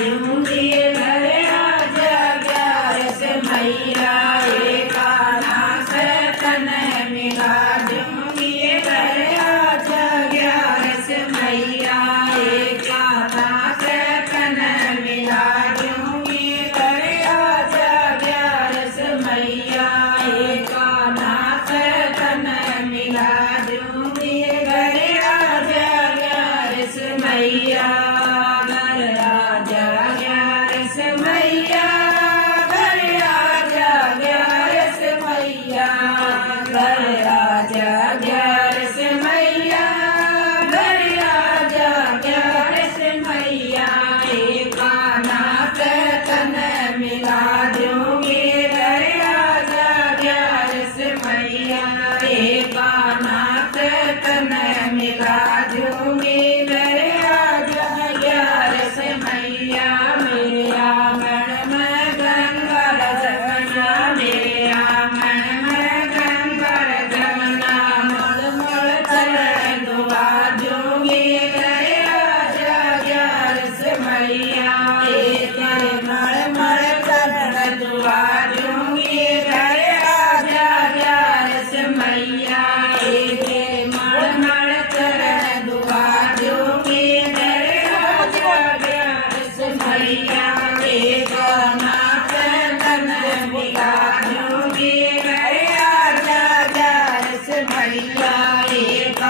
दूंगी घर आजा ग्यारस मैया एकाना से तन मिला दूंगी घर आजा ग्यारस मैया एकाना से तन मिला दूंगी घर आजा ग्यारस मैया एकाना से तन मिला दूंगी घर आजा ग्यारस मैया घर आजा ग्यारस मैया घर आजा ग्यारस मैया घर आजा ग्यारस मैया घर आजा ग्यारस मैया एकाना से तन मिला दूंगी घर आजा ग्यारस मैया एकाना से तन मिला दूंगी घर आजा ग्यारस मैया मेरे आंगन में गंगा रजकना मेरे आंगन में गंगा रजकना मल मल चरण दुआ दूंगी घर आजा ग्यारस मैया एक मल मल चरण दुआ दूंगी घर आजा ग्यारस मैया एक मल मल चरण दुआ दूंगी घर आजा ग्यारस मैया एक नाथ तन मिला दूंगी घर आजा ग्यारस मैया एक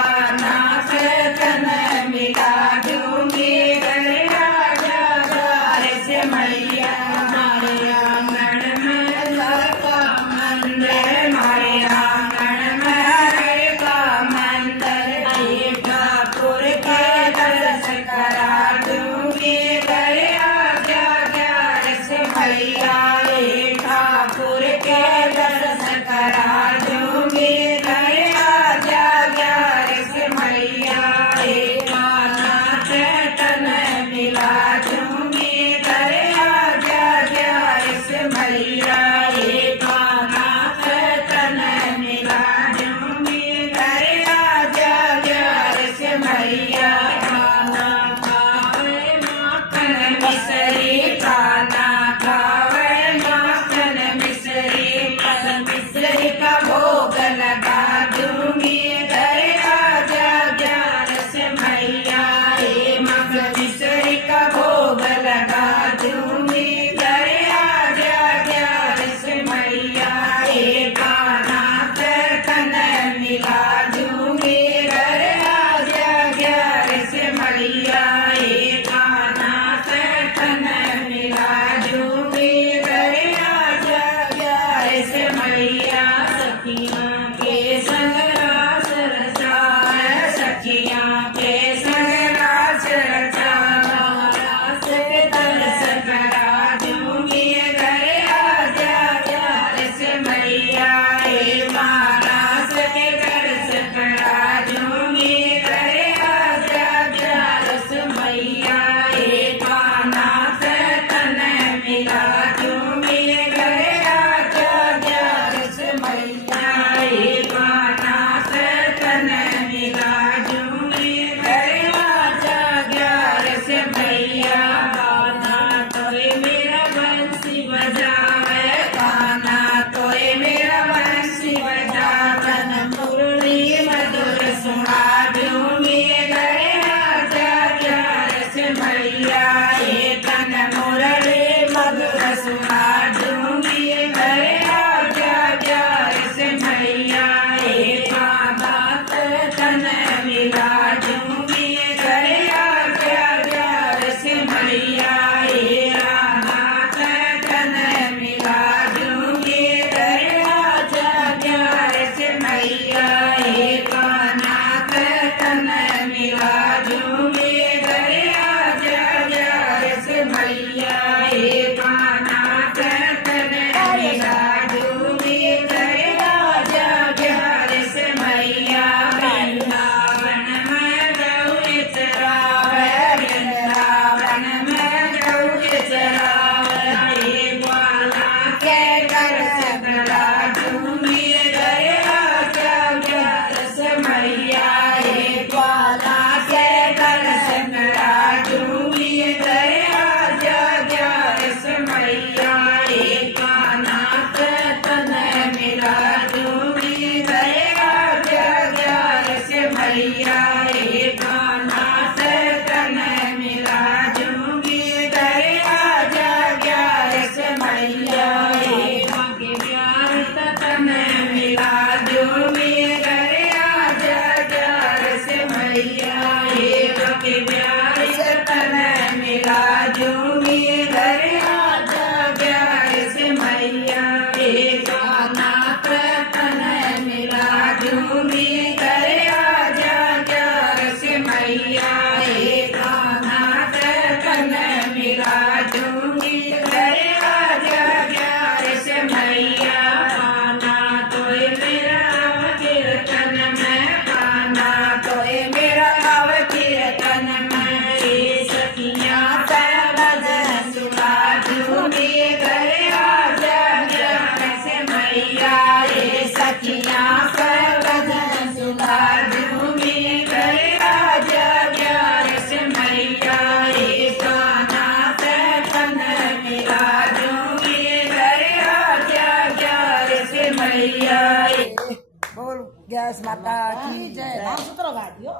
नाथ तन मिला दूंगी घर आजा ग्यारस मैया हमारे आंगन में लगा मंदिर हमारे आंगन में हरे का मंदिर ठाकुर के दर्श करा दूंगी घर आजा ग्यारस मैया ठाकुर के दर्श करा दूंगी घर आजा ग्यारस मैया नाथ तन मिला दूंगी घर आजा ग्यारस मैया नाथ तन मिला दूंगी घर आजा ग्यारस मैया खाना खावे माखन मिसरी खाना खावे दूंगी घर आजा प्यार से मैया एक गाना कीर्तन मिला दूंगी घर आजा प्यार से मैया एक गाना कीर्तन मिला दूंगी घर आजा प्यार से मैया पाना तो ये मेरा कीर्तन में पाना तो ये मेरा कीर्तन में सखियाँ भजन सुना दूंगी घर आजा प्यार से मैया ये सखियाँ भजन सुना दूंगी घर आजा प्यार से मैया ये गाना कीर्तन मिला दूंगी घर आजा प्यार से मैया બોલ ગેસ માતા કી જય. નામ સૂત્રો ગાડ્યો.